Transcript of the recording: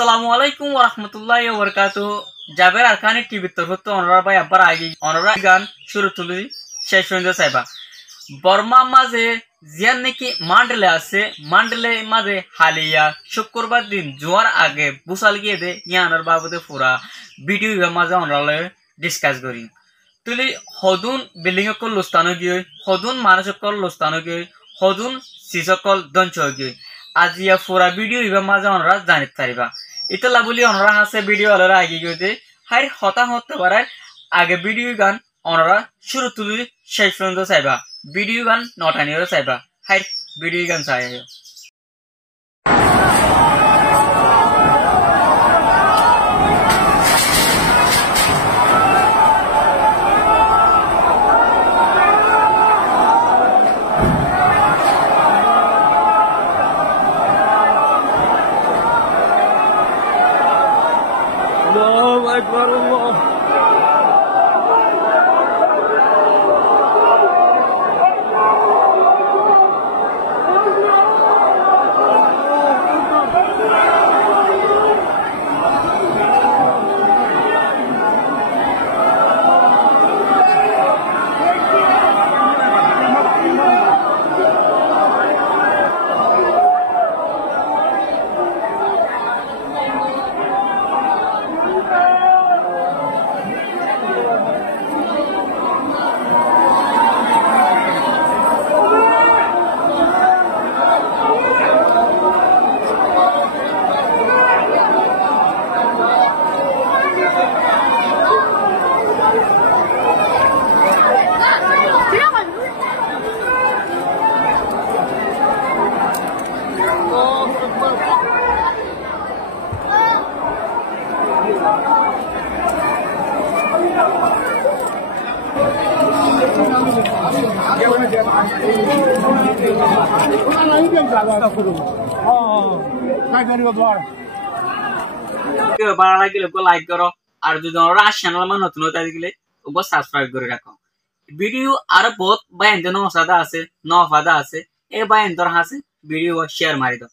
আসসালামু আলাইকুম ওয়া রাহমাতুল্লাহি ওয়া বারাকাতুহু। জাবের আরকানি টিভির তরফ থেকে অনরা ভাই আব্বার আগে অনরা গান শুরু তুলি শেষ পর্যন্ত চাইবা। বর্মা মাঝে জিয়ান নাকি মান্ডলে আছে, মান্ডলে মাঝে হালিয়া শুক্রবার দিন জোয়ার আগে বুসাল গিয়ে দে ইয়ানোর বাবদে পুরা ভিডিও মাঝে অনরালে ডিসকাস করি। তুলি হদুন বিল্ডিং অকল লোস্তানো গিয়ে, হদুন মানুষ অকল লোস্তানো গিয়ে, হদুন সিসকল দঞ্চ গিয়ে আজিয়া পুরা ভিডিও ইবা মাঝে অনরা জানিতে পারিবা। ইতলা বলি অনরা হাসে ভিডিও আলারা আগে গিয়ে হাই হতা হতে পারার আগে ভিডিও গান অনরা শুরু তুলি শেষ পর্যন্ত চাইবা। ভিডিও গান নটানিও চাইবা। হাই ভিডিও গান চাই الله أكبر الله ভালো লাগলে লাইক করো, আর যদি ওরা চ্যানেল আমার নতুন হতে গেলে ওকে সাবস্ক্রাইব করে রাখো। ভিডিও আর বহুত বাইন নসাদা আছে, নফাদা আছে, এই বাইন তোর হাসে ভিডিও শেয়ার মারি দাও।